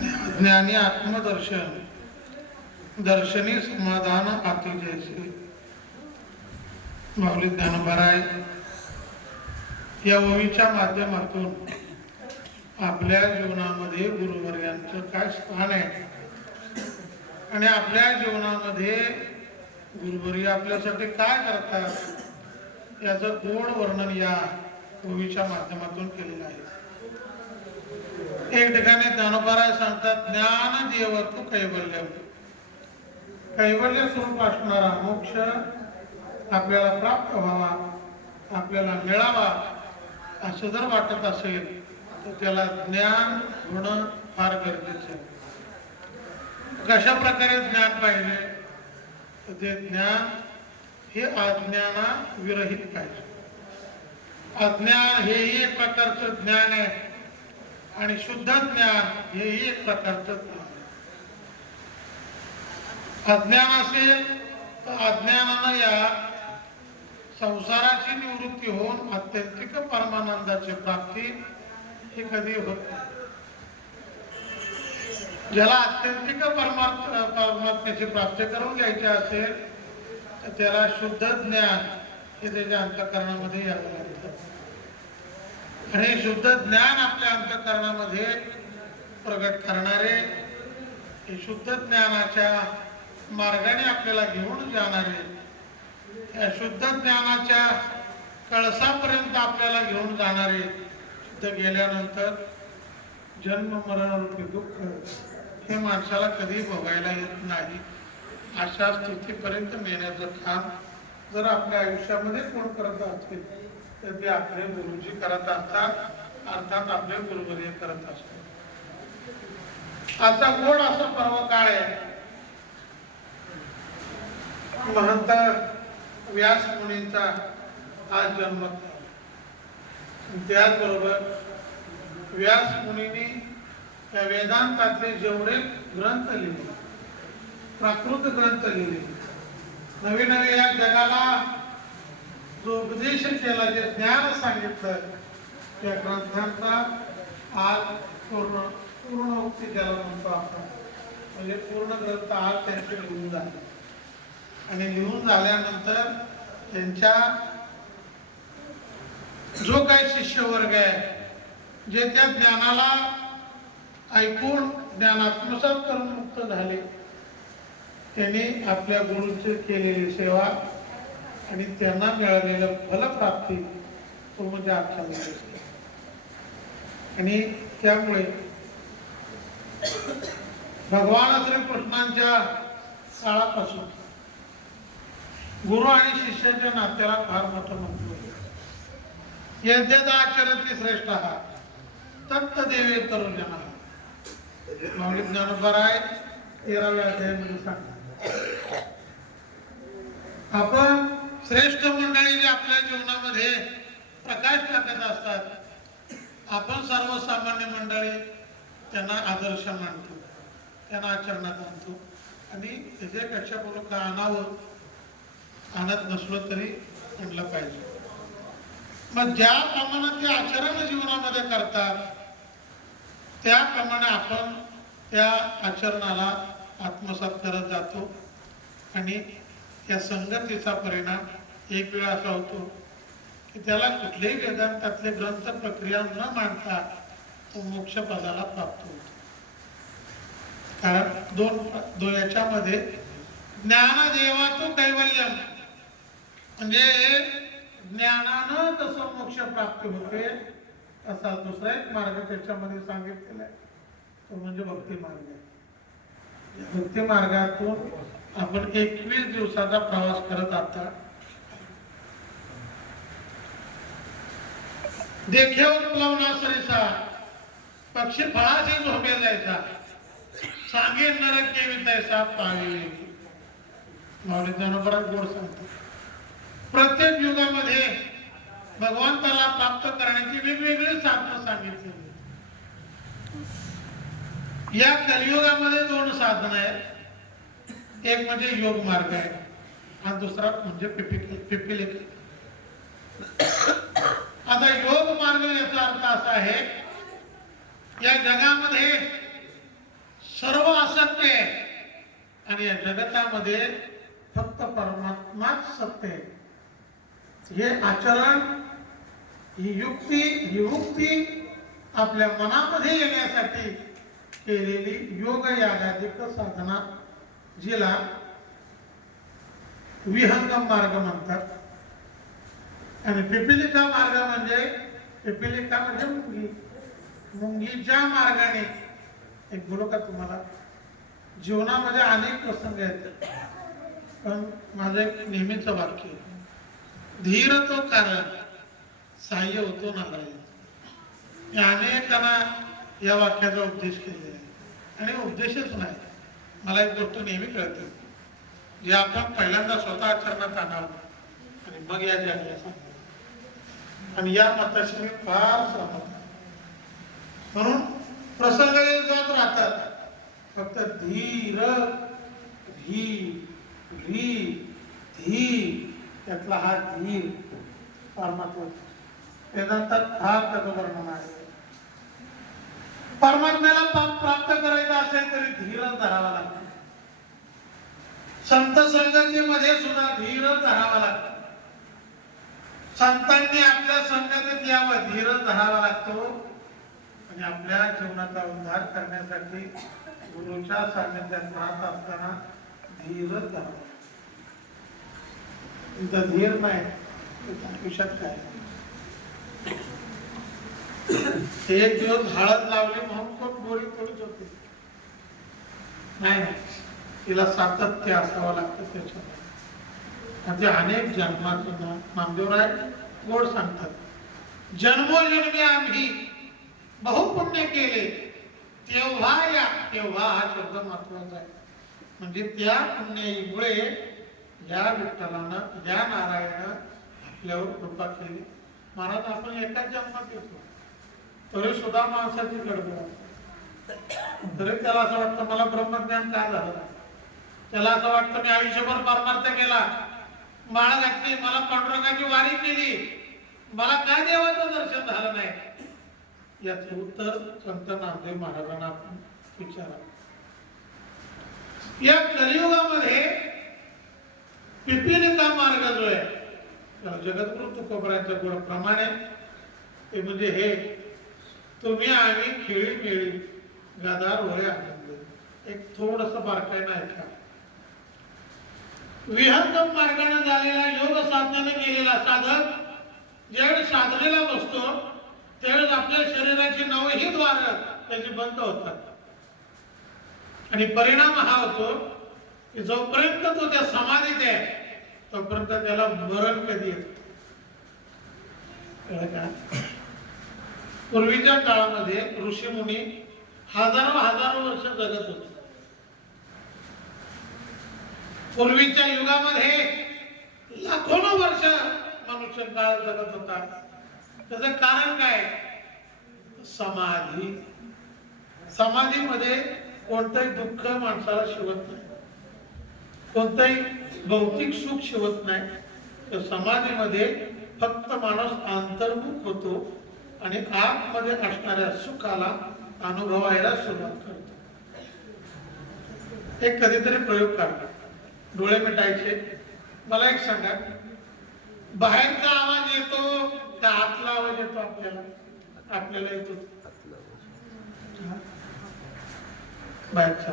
ज्ञानी आत्मदर्शन दर्शनी समाधान आती जैसे माऊली ज्ञानोबाराय या ओवीच्या माध्यमातून आपल्या जीवनामध्ये गुरुवर्यांचं काय स्थान आहे आणि आपल्या जीवनामध्ये गुरुवर्य आपल्यासाठी काय करतात याचं गोड वर्णन या ओवीच्या माध्यमातून केलेलं आहे. एक ठिकाणी ज्ञानोबाराय सांगतात, ज्ञान देवतु कैवल्यम, कैवल्य स्वरूप असणारा मोक्ष आपल्याला प्राप्त व्हावा, आपल्याला मिळावा असं जर वाटत असेल तर त्याला ज्ञान होणं फार गरजेचं आहे. कशा प्रकारे ज्ञान पाहिजे तर ते ज्ञान हे अज्ञाना विरहित पाहिजे. अज्ञान हेही एक प्रकारचं ज्ञान आहे आणि शुद्ध ज्ञान हेही एक प्रकारचं ज्ञान. अज्ञान असेल तर अज्ञानानं या संसाराची निवृत्ती होऊन आत्यंतिक परमानंदाची प्राप्ती हे कधी होत नाही. ज्याला आत्यंतिक परमात्म्याची प्राप्ती करून घ्यायची असेल तर त्याला शुद्ध ज्ञान हे त्याच्या अंतःकरणामध्ये यावं लागतं आणि शुद्ध ज्ञान आपल्या अंतःकरणामध्ये प्रगट करणारे हे शुद्ध ज्ञानाच्या मार्गाने आपल्याला घेऊन जाणारे, या शुद्ध ज्ञानाच्या कळसापर्यंत आपल्याला घेऊन जाणारे, तिथं गेल्यानंतर जन्म मरणरूपी दुःख हे माणसाला कधी भोगायला येत नाही. अशा स्थितीपर्यंत नेण्याचं काम जर आपल्या आयुष्यामध्ये कोण करत असेल तर ते आपले गुरुजी करत असतात, अर्थात आपले गुरुवर्य करत असतात. असा गोड असा पर्व काळ आहे. महंत व्यास मुनींचा आज जन्म. त्याचबरोबर व्यास मुनींनी त्या वेदांतातले जेवढे ग्रंथ लिहिले, प्राकृत ग्रंथ लिहिले, नवीन नवीन या जगाला जो उपदेश केला, जे ज्ञान सांगितलं, त्या ग्रंथांचा आज पूर्णोक्ती ज्याला म्हणतो आपण, म्हणजे पूर्ण ग्रंथ आज त्यांचे लिहून झाले आणि लिहून झाल्यानंतर त्यांच्या जो काही शिष्यवर्ग आहे जे त्या ज्ञानाला ऐकून ज्ञान आत्मसात करून मुक्त झाले, त्यांनी आपल्या गुरूंची केलेली सेवा आणि त्यांना मिळालेलं फलप्राप्ती तो म्हणजे आजचा दिवस. आणि त्यामुळे भगवान श्रीकृष्णांच्या काळापासून गुरु आणि शिष्याच्या नात्याला फार मोठं महत्व आहे. यद्यदाचरति श्रेष्ठः तत्तदेवे तरुजना. माऊली ज्ञानोबाराय 13व्या अध्यायामध्ये सांगतात, आपण श्रेष्ठ मंडळी जे आपल्या जीवनामध्ये प्रकाश टाकत असतात, आपण सर्वसामान्य मंडळी त्यांना आदर्श मानतो, त्यांना आचरणात आणतो आणि त्याच्यापेक्षा बोलू का आणत नसलो तरी म्हणलं पाहिजे. मग ज्याप्रमाणे ते आचरण जीवनामध्ये करतात त्याप्रमाणे आपण त्या आचरणाला आत्मसात करत जातो आणि त्या संगतीचा परिणाम एक वेळा असा होतो की त्याला कुठलेही वेदांतातले ग्रंथ प्रक्रिया न मांडता तो मोक्षपदाला प्राप्त होतो. कारण याच्यामध्ये ज्ञानदेवातु कैवल्यम म्हणजे ज्ञानानं जसं मोक्ष प्राप्ती होते तसा दुसरा एक मार्ग त्याच्यामध्ये सांगितलेला आहे, तो म्हणजे भक्ती मार्ग आहे. भक्ती मार्गातून आपण 21 दिवसाचा प्रवास करत आता. देखे उत्प्लवना सरिसा पक्षी फळाशी झोपे जायचा, सांगे नरक केवी तैसा पावी. माऊली ज्ञानोबा गोड सांगतो, प्रत्येक युगामध्ये भगवंताला प्राप्त करण्याची वेगवेगळी साधनं सांगितली. या कलियुगामध्ये 2 साधनं आहेत, एक म्हणजे योग मार्ग आहे आणि दुसरा म्हणजे पिपिलिक. आता योग मार्ग याचा अर्थ असा आहे, या जगामध्ये सत्य आहे आणि या जगतामध्ये फक्त परमात्माच सत्य आहे. हे आचरण, ही युक्ती, ही मुक्ती आपल्या मनामध्ये येण्यासाठी केलेली योग यागाधिक साधना, जिला विहंगम मार्ग म्हणतात. आणि पिपिलिका मार्ग म्हणजे, पिपिलिका म्हणजे मुंगी, मुंगीच्या मार्गाने. एक बोलू का तुम्हाला, जीवनामध्ये अनेक प्रसंग येतात, पण माझं एक नेहमीचं वाक्य, धीर तो कारण सहाय्य होतो नारायण. मी अनेकांना या वाक्याचा उपदेश केलेला आहे. आणि उपदेशच नाही, मला एक गोष्ट नेहमी कळते, जे आपण पहिल्यांदा स्वतः आचरणात आणावं आणि मग या जगाला सांगावं. आणि या मताशी मी फार सहमत आहे. म्हणून प्रसंग जात राहतात, फक्त धीर, धी, री, धी, त्यातला हा धीर फार महत्वाचा. वेदांतात फार त्याचं वर्णन आहे. परमात्म्याला प्राप्त करायचं असेल तरी धीर धरावा लागतो. संत संगतीमध्ये सुद्धा धीर धरावा लागतो. संतांनी आपल्या संगतीत यावं, धीर धरावा लागतो. आणि आपल्या जीवनाचा उद्धार करण्यासाठी गुरुच्या सान्निध्यात राहत असताना धीर धरावा. तुमचा धीर नाही, आयुष्यात काय. एक दिवस हळद लावली म्हणून खूप गोरी थोडीच होती, नाही, तिला सातत्य असावं लागतं त्याच्यामध्ये. म्हणजे अनेक जन्माचं नामदेवराय गोड सांगतात, जन्मोजन्मी आम्ही बहुपुण्य केले तेव्हा या, तेव्हा हा शब्द महत्वाचा आहे. म्हणजे त्या पुण्याईमुळे या विठ्ठलानं, या नारायणानं आपल्यावर कृपा केली. महाराज आपण एकाच जन्मात येतो, तरी सुद्धा माणसाची गडबड, तरी त्याला असं वाटतं मला ब्रह्मज्ञान काय झालं. त्याला असं वाटतं मी आयुष्यभर परमार्थ केला, माळ घातली, मला पांडुरंगाची वारी केली, मला काय देवाचं दर्शन झालं नाही. याचं उत्तर संत नामदेव महाराजांना आपण विचारा. या कलियुगामध्ये पिपिलिका मार्ग जो आहे, जगद्गुरु तुकोबरायांच्या गुणाप्रमाणे, ते म्हणजे हे, तुम्ही आम्ही खेळी मेळी गादार होय आनंद. एक थोडस बारकाईनं ऐका. विहंगम मार्गाने झालेला योग साधनेने केलेला साधक ज्यावेळेस साधनेला बसतो त्यावेळेस आपल्या शरीराची नवही द्वार त्याची बंद होतात. आणि परिणाम हा होतो की जोपर्यंत तो त्या समाधीत आहे तोपर्यंत त्याला मरण कधी येत. पूर्वीच्या काळामध्ये ऋषी मुनी हजारो वर्ष जगत होते. पूर्वीच्या युगामध्ये लाखोनो वर्ष मनुष्य काळ जगत होता. त्याचं कारण काय? समाधी. समाधीमध्ये कोणतंही दुःख माणसाला शिवत नाही, कोणतंही भौतिक सुख शिवत नाही. तर समाधीमध्ये फक्त माणूस अंतर्मुख होतो आणि आतमध्ये असणाऱ्या सुखाला अनुभवायला सुरुवात करतो. एक कधीतरी प्रयोग करा, डोळे मिटायचे. मला एक सांगा, बाहेरचा आवाज येतो का आतला आवाज येतो? आपल्याला येतो बाहेरचा.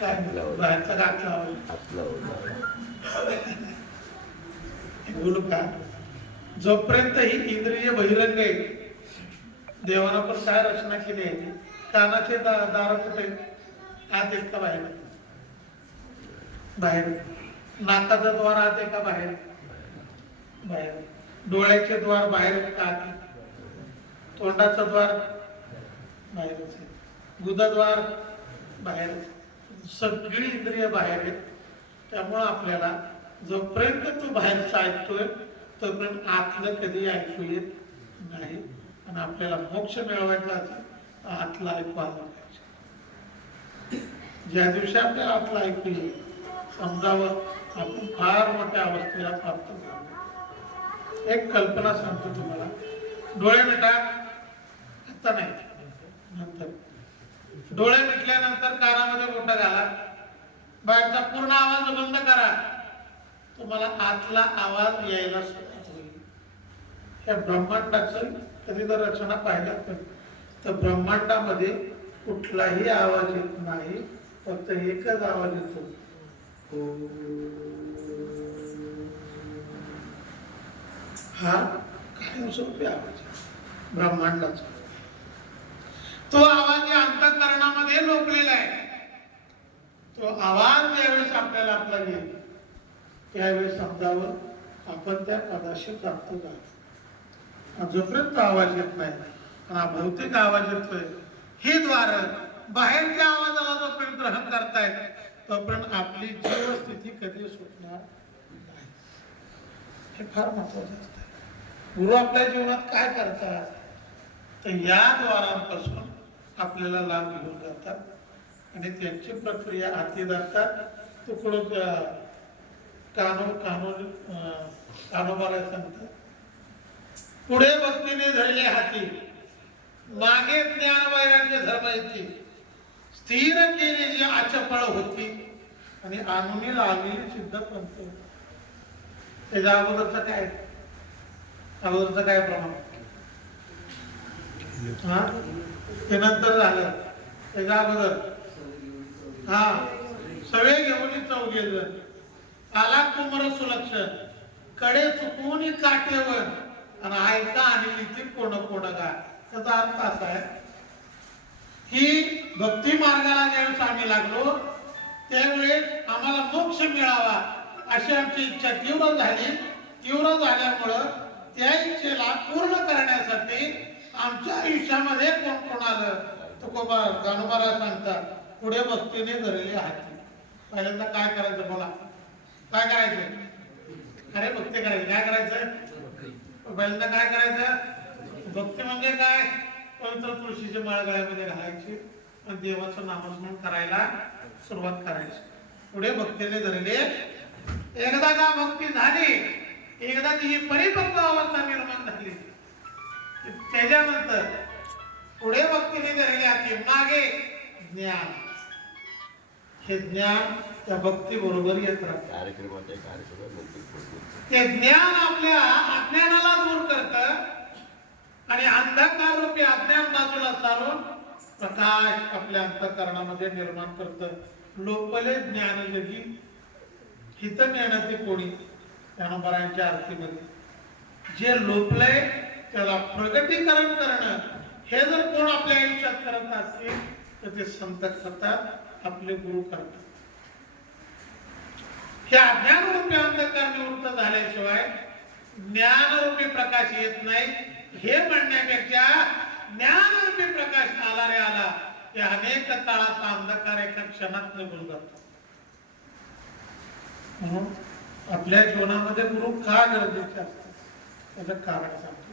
काय बाहेरचा का आतला आवाज? बोलू का? जोपर्यंत ही इंद्रिय बहिरंग आहे, देवानं पण काय रचना केली आहे, कानाचे दार कुठे? आत आहेत का बाहेर? बाहेर. नाकाचं द्वार आत आहे का बाहेर? बाहेर. डोळ्याचे द्वार बाहेर का आत? तोंडाचं द्वार बाहेरच आहे. गुदद्वार बाहेर. सगळी इंद्रिय बाहेर आहेत. त्यामुळं आपल्याला जोपर्यंत तू बाहेरचं ऐकतोय तोपर्यंत आतलं कधी ऐकू येत नाही. आणि आपल्याला मोक्ष मिळवायचा असेल आतला ऐकू आला पाहिजे. ज्या दिवशी आपल्याला आतला ऐकू येईल समजावं आपण फार मोठ्या अवस्थेला प्राप्त झालो. एक कल्पना सांगतो तुम्हाला. डोळे मिटा, आता नाही, नंतर. डोळे मिटल्यानंतर कानामध्ये बोट घाला, बाहेरचा पूर्ण आवाज बंद करा, तुम्हाला आतला आवाज यायला सुरुवात होईल. या ब्रह्मांडाचं कधी जर रचना पाहिल्यात तर ब्रह्मांडामध्ये कुठलाही आवाज येत नाही, फक्त एकच आवाज येतो, हा कायमस्वरूपी आवाज ब्रह्मांडाचा. तो आवाज या अंतःकरणामध्ये लोकलेला आहे. तो आवाज ज्यावेळेस आपल्याला आपला येईल त्यावेळेस समजावं आपण त्या पदाशी प्राप्त झालो. जोपर्यंत आवाज येत नाही पण हा भौतिक आवाज येतोय, हे द्वार बाहेरच्या आवाजाला जोपर्यंत ग्रहण करतायत तोपर्यंत आपली जीव स्थिती कधी सुटणार नाही. हे फार महत्वाचं असतं. गुरु आपल्या जीवनात काय करतात तर या द्वारांपासून आपल्याला लाभ घेऊन जातात आणि त्यांची प्रक्रिया हाती जातात. तुकडं कानोबाला सांगतात, पुढे भक्तीने धरले हाती, मागे ज्ञान वैराग्य धर्मायची, स्थिर केली जी आचपळ होती आणि आणून लागलेली सिद्ध पंथ. त्याच्या अगोदरचं काय, अगोदरचं काय प्रमाण, हा ते नंतर झालं. त्याच्या अगोदर हा सवे घेऊन चौघेल आला कुमर सुलक्षण, कडे चुकवून काटेवर आणि ऐका आणि नीती कोण कोण का. त्याचा अर्थ असा आहे की भक्ती मार्गाला ज्यावेळेस आम्ही लागलो त्यावेळेस आम्हाला मोक्ष मिळावा अशी आमची इच्छा तीव्र झाली. तीव्र झाल्यामुळं त्या इच्छेला पूर्ण करण्यासाठी आमच्या आयुष्यामध्ये कोण कोण आलं. तुकोबा गाणोबाला सांगतात, पुढे भक्तीने धरले हाती. पहिल्यांदा काय करायचं बोला, काय करायचं? अरे भक्ती करायची. काय करायचं? पहिल्यांदा काय करायचं? भक्ती म्हणजे काय? पवित्र तुळशीची माळ गळ्यामध्ये घालायची आणि देवाचं नामस्मरण करायला सुरुवात करायची. पुढे भक्तीने धरले. एकदा का भक्ती झाली, एकदा तिची परिपक्व अवस्था निर्माण झाली, त्याच्यानंतर पुढे भक्तीने धरले हाती, मागे ज्ञान. हे ज्ञान त्या भक्ती बरोबर येत राहतं. ते ज्ञान आपल्या अज्ञानाला दूर करत आणि अंधकार रूपी अज्ञान बाजूला सारून प्रकाश आपल्या अंतःकरणामध्ये निर्माण करत. लोपले ज्ञान जगी हित ज्ञानाचे कोणी. ज्ञानोबारांच्या आरतीमध्ये जे लोपलंय त्याला प्रगतीकरण करणं, हे जर कोण आपल्या आयुष्यात करत असतील तर ते संत करतात, आपले गुरु करतात. हे अज्ञानरूपी अंधकार निवृत्त झाल्याशिवाय ज्ञानरूपी प्रकाश येत नाही. हे म्हणण्यापेक्षा ज्ञानरूपी प्रकाश आला रे आला, ते अनेक काळाचा अंधकार एका क्षणात निघून जातो. म्हणून आपल्या जीवनामध्ये गुरु का गरजेचे असतात त्याचं कारण सांगतो.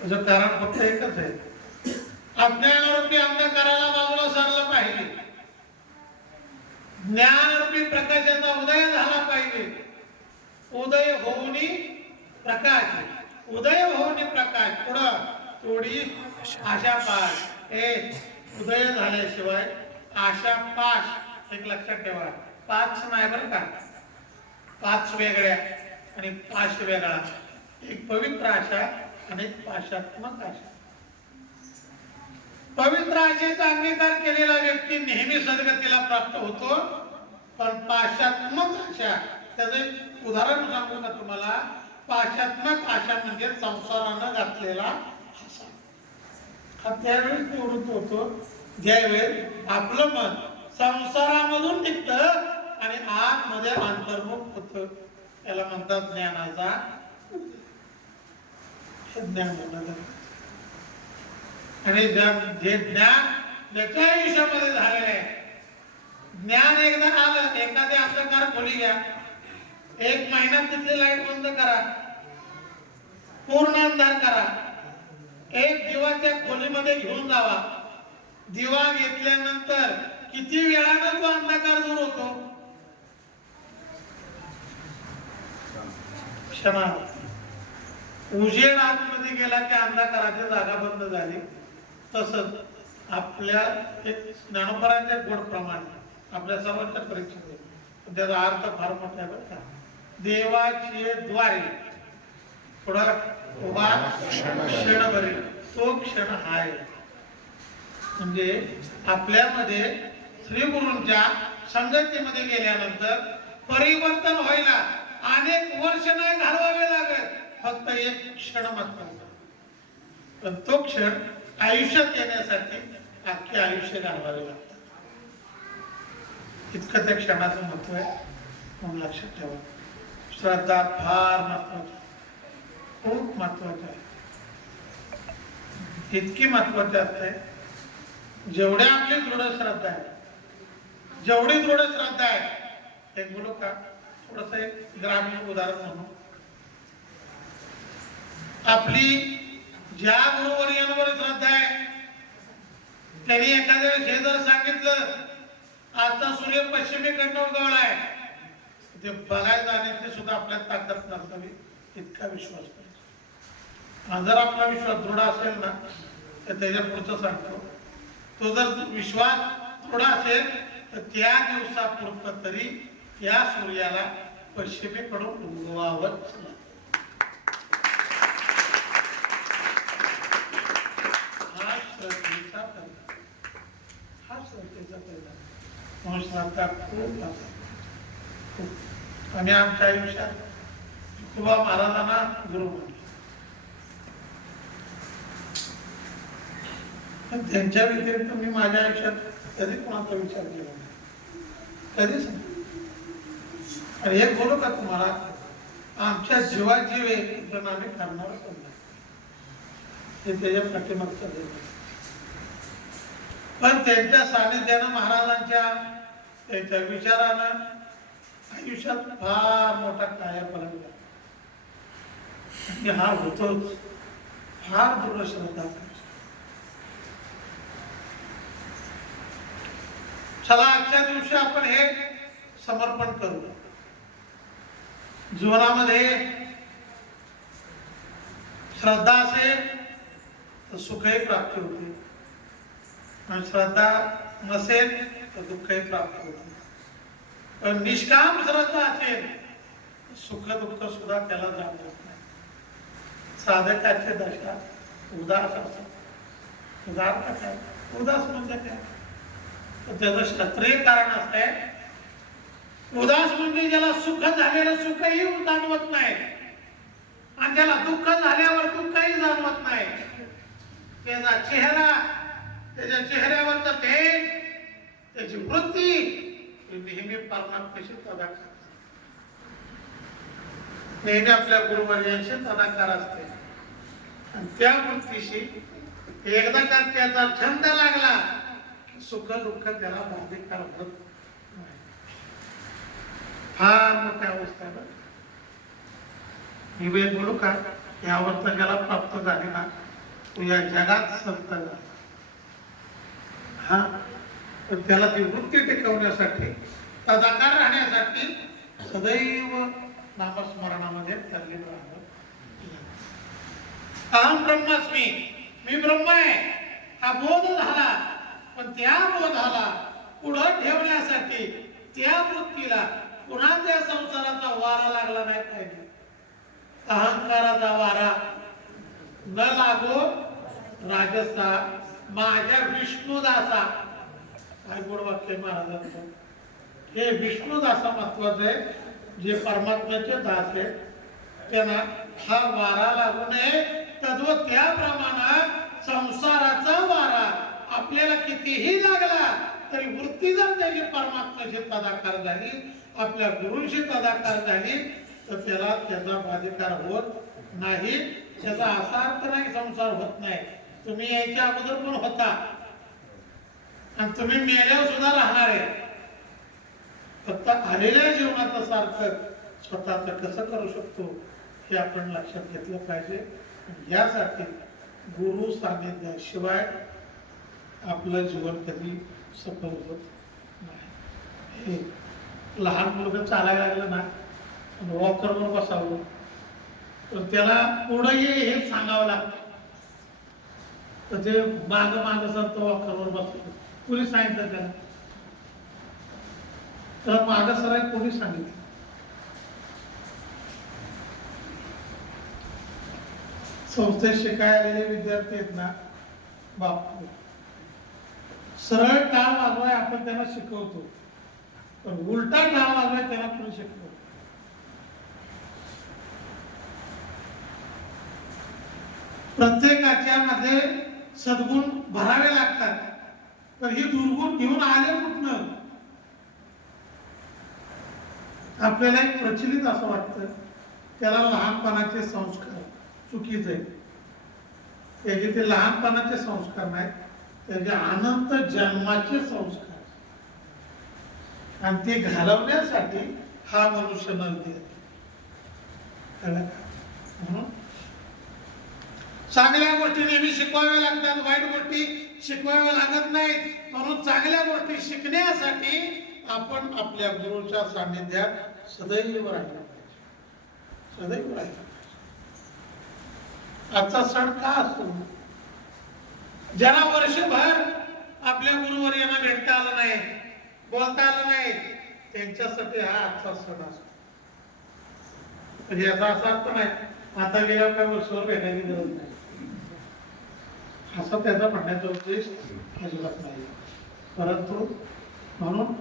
त्याचं कारण फक्त एकच आहे, अज्ञानरूपी अंधकाराला बाजूला सारलं पाहिजे, ज्ञानरूपी प्रकाशाचा उदय झाला पाहिजे. उदय होऊनी प्रकाश, उदय होऊनी प्रकाश. पुढं थोडी आशा पाश. हे उदय झाल्याशिवाय आशा पाश. एक लक्षात ठेवा, पाच नाही बरं का, पाच वेगळ्या आणि पाश वेगळा. एक पवित्र आशा आणि एक पाशात्मक आशा. पवित्र आशेचा अंगीकार केलेला व्यक्ती नेहमी सद्गतीला प्राप्त होतो. पण पाशात्मक आशा, त्याचं उदाहरण सांगू का तुम्हाला? पाशात्मक आशा म्हणजे संसारानं घातलेला आशा. हा त्यावेळेस निवृत्त होतो ज्यावेळेस आपलं मन संसारामधून निघतं आणि आतमध्ये अंतर्मुख होतं. त्याला म्हणतात ज्ञानाचा ज्ञान. आणि जे ज्ञान ज्याच्या आयुष्यामध्ये झालेलं आहे, ज्ञान एकदा आलं, एखादे अंधकार खोली घ्या, एक महिना तिथली लाईट बंद करा, पूर्ण अंधार करा, एक दिवा त्या खोलीमध्ये घेऊन जावा. दिवा घेतल्यानंतर किती वेळानं तो अंधकार दूर होतो? क्षणात. उजेड आतमध्ये गेला की अंधकाराची जागा बंद झाली. तसंच आपल्या एक ज्ञानोबरांच्या गोड प्रमाणे आपल्या सर्वांच्या परीक्षेत त्याचा अर्थ फार मोठा आहे बरं का. देवाचे द्वारे थोडा उभा क्षण बरे तो क्षण हाय. म्हणजे आपल्यामध्ये श्री गुरूंच्या संगतीमध्ये गेल्यानंतर परिवर्तन व्हायला अनेक वर्ष नाही घालवावे लागत, फक्त एक क्षण महत्वाचा. पण तो क्षण आयुष्यात येण्यासाठी अख्खे आयुष्य घालवावे लागतात. इतकं त्या क्षणाचं महत्व आहे म्हणून लक्षात ठेवा. श्रद्धा फार महत्वाची, खूप महत्वाची आहे. इतकी महत्वाची असते जेवढी आपली दृढ श्रद्धा आहे, जेवढी दृढ श्रद्धा आहे. एक बोलू का थोडस एक ग्रामीण उदाहरण म्हणून. आपली ज्या गुरुवर्यांवर श्रद्धा आहे त्यांनी एखाद्या वेळेस हे जर सांगितलं आजचा सूर्य पश्चिमेकडनं उगवलाय, ते बघायला जाण्याची सुद्धा आपल्यात ताकद नसावी इतका विश्वास पाहिजे. जर आपला विश्वास दृढ असेल ना तर त्याच्या पुढचं सांगतो, तो जर विश्वास दृढ असेल तर त्या दिवसापुरतं तरी या सूर्याला पश्चिमेकडून उगवावंच. हा श्रद्धेचा परिणाम, हा श्रद्धेचा परिणाम. म्हणून श्रद्धा खूप खूप. आम्ही आमच्या आयुष्यात तुकोबा महाराजांना गुरु मानले, पण त्यांच्या व्यतिरिक्त मी माझ्या आयुष्यात कधी कोणाचा विचार केला नाही, कधीच नाही. आणि एक बोलू का तुम्हाला, आमच्या जीवात जीव आहे पण आम्ही करणार पण नाही, हे त्याच्या पाठीमागचं देव. पण त्यांच्या सानिध्यानं महाराजांच्या त्यांच्या विचारानं आयुष्यात फार मोठा कायापालट झाला. आणि हा होतोच फार दृढ श्रद्धा. चला आजच्या दिवशी आपण हे समर्पण करू. जीवनामध्ये श्रद्धा असेल तर सुखही प्राप्ती होते, आणि श्रद्धा नसेल तर दुःखही प्राप्त होते. पण निष्काम श्रद्धा असेल सुख दुःख सुद्धा त्याला जाणवत नाही. साधकाची दशा उदास असतात. उदास काय, उदास म्हणजे काय, त्याचं शास्त्रीय कारण असते. उदास म्हणजे ज्याला सुख झालेलं सुखही जाणवत नाही, आणि ज्याला दुःख झाल्यावर दुःखही जाणवत नाही. त्याचा चेहरा, त्याच्या चेहऱ्यावरचं तेज, त्याची वृत्ती नेहमी परमात्म्याशी तदाकार, नेहमी आपल्या गुरुवर्यांशी तदाकार असते. आणि त्या वृत्तीशी एकदा का त्याचा छंद लागला सुख दुःख त्याला बाधिकार होत नाही. फार मोठ्या अवस्था आहे. मी वेळ बोलू का, यावर तर ज्याला प्राप्त झाले ना तो या जगात संत झाला. हा तर त्याला ती वृत्ती टिकवण्यासाठी, तदाकार राहण्यासाठी सदैव नामस्मरणामध्ये तरलीन राहावं. अहम ब्रह्मास्मी, मी ब्रह्म आहे हा बोध झाला. पण त्या बोधाला पुढं ठेवण्यासाठी त्या वृत्तीला पुन्हा त्या संसाराचा वारा लागला नाही पाहिजे. अहंकाराचा वारा न लागो राजसा माझ्या विष्णुदासा. काय गोड वाक्य महाराजांचं. हे विष्णुदासा महत्वाचं आहे. जे परमात्म्याचे दास आहेत त्यांना हा वारा लागू नये. तद्वत त्याप्रमाणे संसाराचा वारा आपल्याला कितीही लागला तरी वृत्ती जर त्याची परमात्म्याशी तदाकार झाली, आपल्या गुरूंशी तदाकार झाली तर त्याला त्याचा बाधिकार होत नाही. त्याचा असा अर्थ नाही संसार होत नाही. तुम्ही यायच्या अगोदर पण होता आणि तुम्ही मेल्यावर सुद्धा राहणार आहे. फक्त आलेल्या जीवनाचं सार्थक स्वतःच कसं करू शकतो हे आपण लक्षात घेतलं पाहिजे. यासाठी गुरु सानिध्याशिवाय आपलं जीवन कधी सफल होत नाही. लहान मुलगा चालायला लागलं ना, वॉकरवर बसावं तर त्याला पुढे ये हे सांगावं लागतं. तर ते माग सरतो वाकरवर बसतो. कोणी सांगितलं त्याला? त्याला माग सराय कोणी सांगितलं? संस्थेत शिकायला आलेले विद्यार्थी आहेत ना, बाप सरळ टाळ वाजवाय आपण त्यांना शिकवतो, पण उलटा टाळ वाजवाय त्यांना कोणी शिकवतो? प्रत्येकाच्या मध्ये सद्गुण भरावे लागतात, पण ही दुर्गुण घेऊन आले कुठनं? आपल्याला एक प्रचलित असं वाटतं त्याला लहानपणाचे संस्कार चुकीचे आहे. त्याचे ते लहानपणाचे संस्कार नाहीत, त्याचे अनंत जन्माचे संस्कार, आणि ते घालवण्यासाठी हा मनुष्य नंदी आहे. म्हणून चांगल्या गोष्टी नेहमी शिकवाव्या लागतात, वाईट गोष्टी शिकवाव्या लागत नाहीत. म्हणून चांगल्या गोष्टी शिकण्यासाठी आपण आपल्या गुरुच्या सानिध्यात सदैव राहिला पाहिजे, सदैव राहिला. आजचा सण का असतो? ज्यांना वर्षभर आपल्या गुरुवर यांना भेटता आलं नाही, बोलता आलं नाही, त्यांच्यासाठी हा आजचा सण असतो. म्हणजे याचा असा अर्थ नाही आता गेल्यावर काय वर्षभर भेटायची गरज नाही, असा त्याचा म्हणण्याचा उद्देश अजिबात नाही. परंतु म्हणून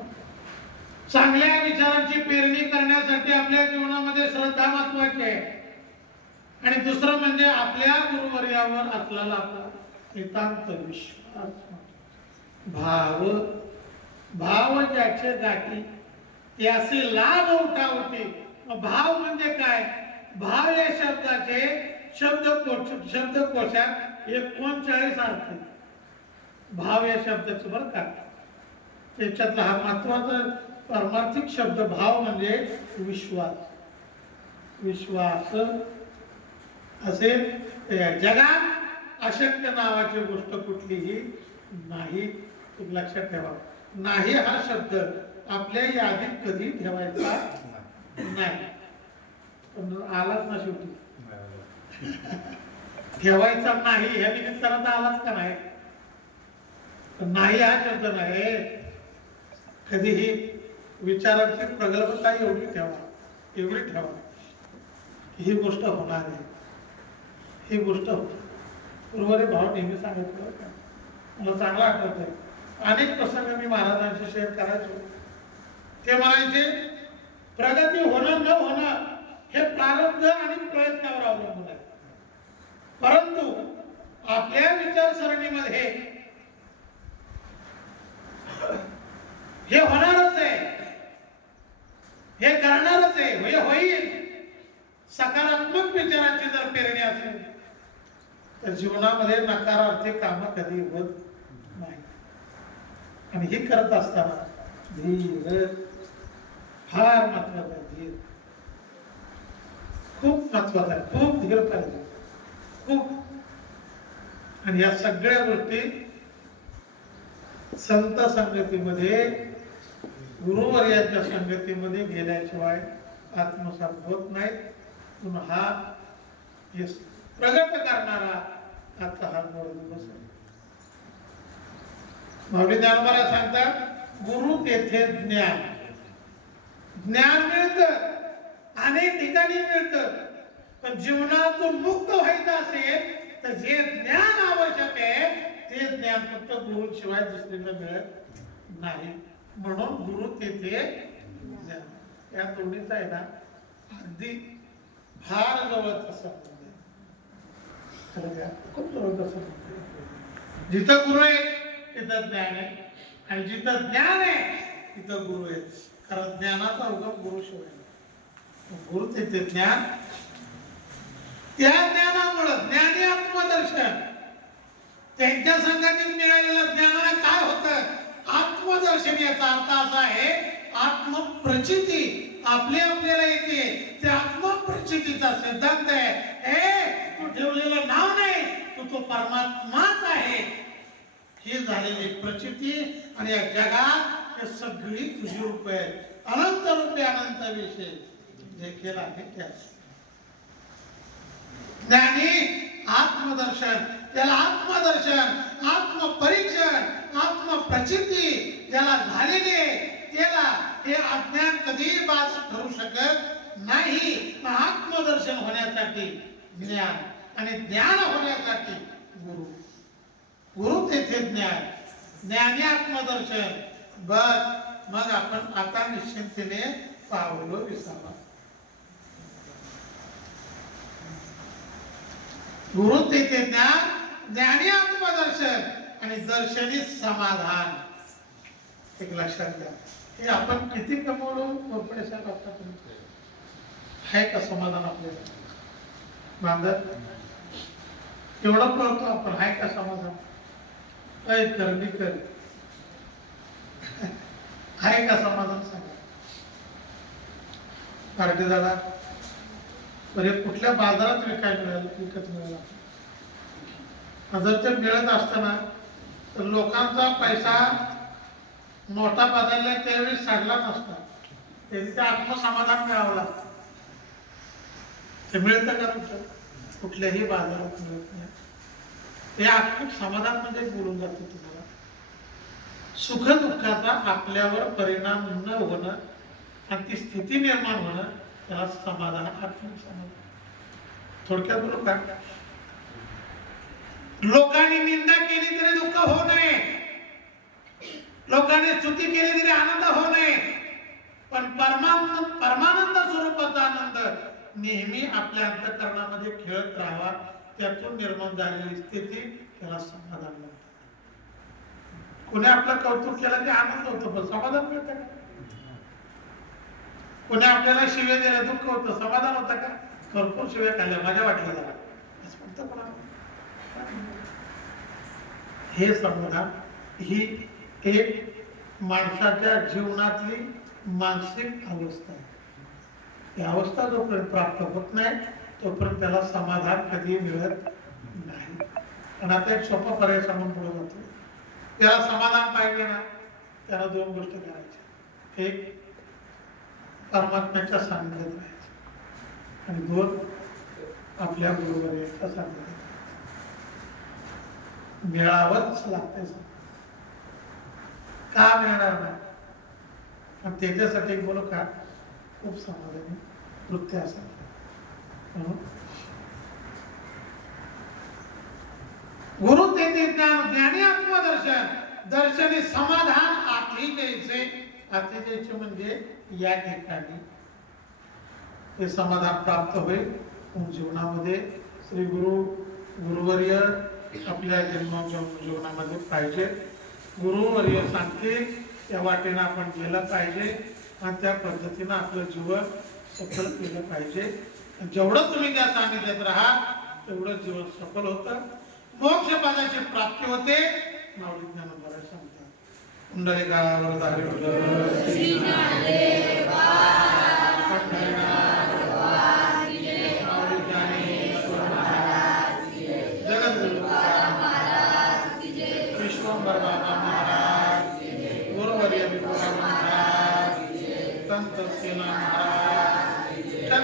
चांगल्या विचारांची पेरणी करण्यासाठी आपल्या जीवनामध्ये श्रद्धा महत्वाची आहे, आणि दुसरं म्हणजे आपल्या गुरुवर्यावर असलेला एकांत विश्वास. भाव भाव ज्याचे गाठी त्याचे लाभ उठावते. भाव म्हणजे काय? भाव या शब्दाचे शब्दकोशात 39 अर्थ. भाव या शब्दाचं बरं का, त्याच्यातला हा महत्वाचा पारमार्थिक शब्द भाव म्हणजे विश्वास. विश्वास असेल जगात अशक्य नावाची गोष्ट कुठलीही नाही. लक्षात ठेवा, नाही हा शब्द आपल्या यादीत कधी ठेवायचा नाही. पण आलाच ना शेवटी ठेवायचा नाही या निमित्तानं तर आलाच का नाही? नाही हा शब्द नाही. कधीही विचारांची प्रगल्भता एवढी ठेवा ही गोष्ट होणार आहे, ही गोष्ट होती. गुरुवारी भाव नेहमी सांगितलं, मला चांगला आठवत आहे. अनेक प्रसंग मी महाराजांशी शेअर करायचो. ते म्हणायचे प्रगती होणं न होणं हे प्रारब्ध आणि प्रयत्नावर अवलंबून आहे, परंतु आपल्या विचारसरणीमध्ये हे होणारच आहे, हे करणारच आहे, हे होईल. सकारात्मक विचाराची जर पेरणी असेल तर जीवनामध्ये नकारार्थी कामं कधी होत नाही. आणि हे करत असताना धीर फार महत्वाचा आहे. धीर खूप महत्वाचा आहे, खूप धीर पाहिजे, खूप. आणि या सगळ्या गोष्टी संत संगतीमध्ये, गुरुवर्यांच्या संगतीमध्ये गेल्याशिवाय आत्मसात होत नाही. म्हणून हा प्रगट करणारा आता हा मूळ दिवस आहे. माऊली ज्ञानोबा सांगतात, गुरु तेथे ज्ञान. ज्ञान मिळतं, अनेक ठिकाणी मिळतं, पण जीवनातून मुक्त व्हायचं असेल तर जे ज्ञान आवश्यक आहे ते ज्ञान फक्त गुरुशिवाय दुसरीकडे मिळत नाही. म्हणून गुरु तेथे ज्ञान. या दोन्हीचा आहे ना अगदी फार जवळचा संबंध आहे. खूप जवळचा संबंध आहे. जिथं गुरु आहे तिथं ज्ञान आहे, आणि जिथं ज्ञान आहे तिथं गुरु आहे. कारण ज्ञानाचा उगम गुरुशिवाय. गुरु तेथे ज्ञान. त्या ज्ञानामुळं ज्ञानी आत्मदर्शन, त्यांच्या संगतीत मिळालेलं ज्ञानाला काय होतं? आत्मदर्शन. याचा अर्थ असा आहे आत्मप्रचिती आपल्याला येते. त्या आत्मप्रचितीचा सिद्धांत आहे, हे तू ठेवलेलं नाव नाही, तो परमात्माच आहे. ही झालेली प्रचिती. आणि या जगात हे सगळी तुझी रूप आहे. अनंत रूपे अनंत विषय देखील आहे. ज्ञानी आत्मदर्शन त्याला आत्मदर्शन, आत्मपरीक्षण, आत्मप्रचिती ज्याला झालेले त्याला हे अज्ञान कधीही बाधक ठरू शकत नाही. आत्मदर्शन होण्यासाठी ज्ञान आणि ज्ञान होण्यासाठी गुरु. गुरु तेथे ज्ञान, ज्ञानी आत्मदर्शन. बस मग आपण आता निश्चिंतीने पावलो विसावा. गुरु तेथे ज्ञान, ज्ञानी आत्मदर्शन आणि दर्शनी समाधान. एक लक्षात घ्या, हे आपण किती कमवलो पैसा आतापर्यंत, आहे का समाधान आपल्याला? बांधत एवढं पळतो आपण, आहे का समाधान? करणी कर, आहे का समाधान? सांगा. पार्टी झाला तर कुठल्या बाजारात विकत मिळाला. जर ते मिळत असताना तर लोकांचा पैसा नोटा बदलल्या त्यावेळी साडला नसता, त्यांनी ते आत्मसमाधान मिळावं लागतं. ते मिळतं का कुठं? कुठल्याही बाजारात मिळत नाही. हे आत्मिक समाधान म्हणजे बोलून जातं तुम्हाला. सुख दुःखाचा आपल्यावर परिणाम न होणं आणि ती स्थिती निर्माण होणं, त्याला समाधान, आत्मिक समाधान. थोडक्यात बोलू का? लोकांनी निंदा केली तरी दुःख होऊ नये, लोकांनी स्तुती केली तरी आनंद होऊ नये, पण परमानंद स्वरूपाचा आनंद नेहमी आपल्या अंतःकरणामध्ये खेळत राहावा. त्यातून निर्माण झालेली स्थिती त्याला समाधान म्हणतात. कोणी आपलं कौतुक केलं की आनंद होतो, पण समाधान मिळतं का? कोणी आपल्याला शिव्या दिल्या दुःख होतं, समाधान होतं का? भरपूर शिव्या खाल्ल्या, माझ्या वाटल्या झाला, हे समाधान ही एक माणसाच्या जीवनातली मानसिक अवस्था आहे. ही अवस्था जोपर्यंत प्राप्त होत नाही तोपर्यंत त्याला समाधान कधी मिळत नाही. पण आता एक सोपा पर्याय सांगून पुढे जातो. त्याला समाधान पाहिजे ना, त्याला दोन गोष्टी करायच्या. एक, परमात्म्याच्या सानिध्यात राहायचं, आणि दोन, आपल्या गुरुवर्याच्या सानिध्यात मिळावंच लागते. का मिळणार नाही? आणि त्याच्यासाठी बोलू का, खूप समाधानी वृत्ती असावी. गुरु तेथे ज्ञान, ज्ञानी आत्मदर्शन, दर्शनी समाधान. आधी द्यायचे म्हणजे या ठिकाणी हे समाधान प्राप्त होईल. जीवनामध्ये श्री गुरुवर्य आपल्या जीवनामध्ये पाहिजे. गुरुवर्य सांगतील त्या वाटेनं आपण गेलं पाहिजे आणि त्या पद्धतीनं आपलं जीवन सफल केलं पाहिजे. जेवढं तुम्ही त्या सानिध्यात राहा तेवढं जीवन सफल होतं, मोक्ष पदाची प्राप्ती होते. माऊली ज्ञानोबा सांगतात, कुंडलिकावर जगद्गुरु विश्वंभर बाबा महाराज, गुरुवर्य महाराज, संत सेना महाराज.